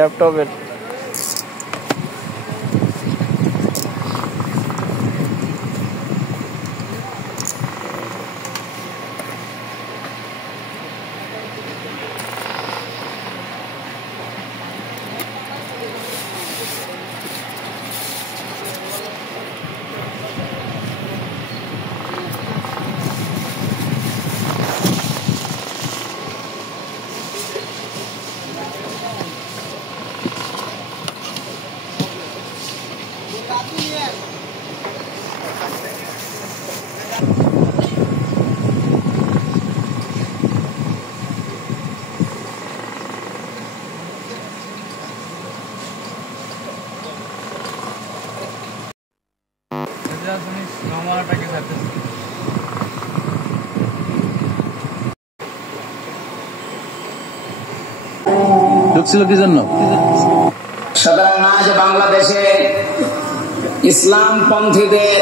ল্যাপটপের। ঢুকছিল কি জন্য? সুতরাং আজ বাংলাদেশে ইসলামপন্থীদের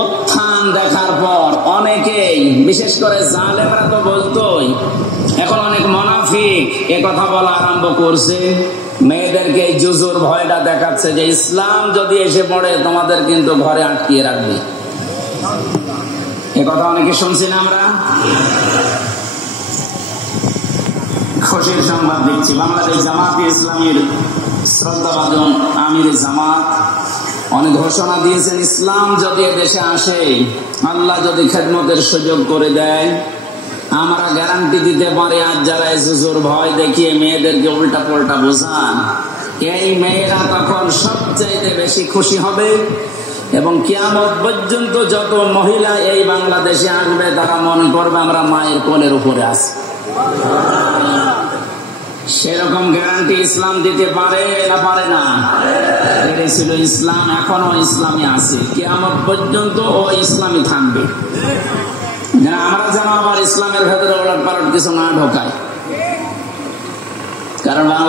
উত্থান দেখার পর অনেকেই, বিশেষ করে জালেমরা তো বলতোই, এখন অনেক মুনাফিক এ কথা বলা আরম্ভ করছে। মেয়েদেরকে এই জুজুর ভয়টা দেখাচ্ছে যে ইসলাম যদি এসে পড়ে তোমাদের কিন্তু ঘরে আটকিয়ে রাখবে। এ কথা অনেকে শুনছি না আমরা। খুশির সংবাদ দিচ্ছি, বাংলাদেশ জামাতে ইসলামীর শ্রদ্ধাভাজন আমির জামাত অনেক ঘোষণা দিয়েছেন, ইসলাম যদি দেশে আসে, আল্লাহ যদি খেদমতের সুযোগ করে দেয়, আমরা গ্যারান্টি দিতে পারি আজ যারা জুজুর ভয় দেখিয়ে মেয়েদেরকে উল্টা পাল্টা বোঝান, এই মেয়েরা তখন সবচাইতে বেশি খুশি হবে এবং কিয়ামত পর্যন্ত যত মহিলা এই বাংলাদেশে আসবে তারা মনে করবে আমরা মায়ের কোলের উপরে আছি। সেরকম গ্যারান্টি ইসলাম দিতে পারে না পারে না? এটা ছিল ইসলাম, এখনো ইসলামী আছে, কিয়ামত পর্যন্ত ও ইসলামী থাকবে। আমরা যেন আবার ইসলামের ভেতরে ওলট পালট কিছু না ঢোকায়, কারণ বাংলা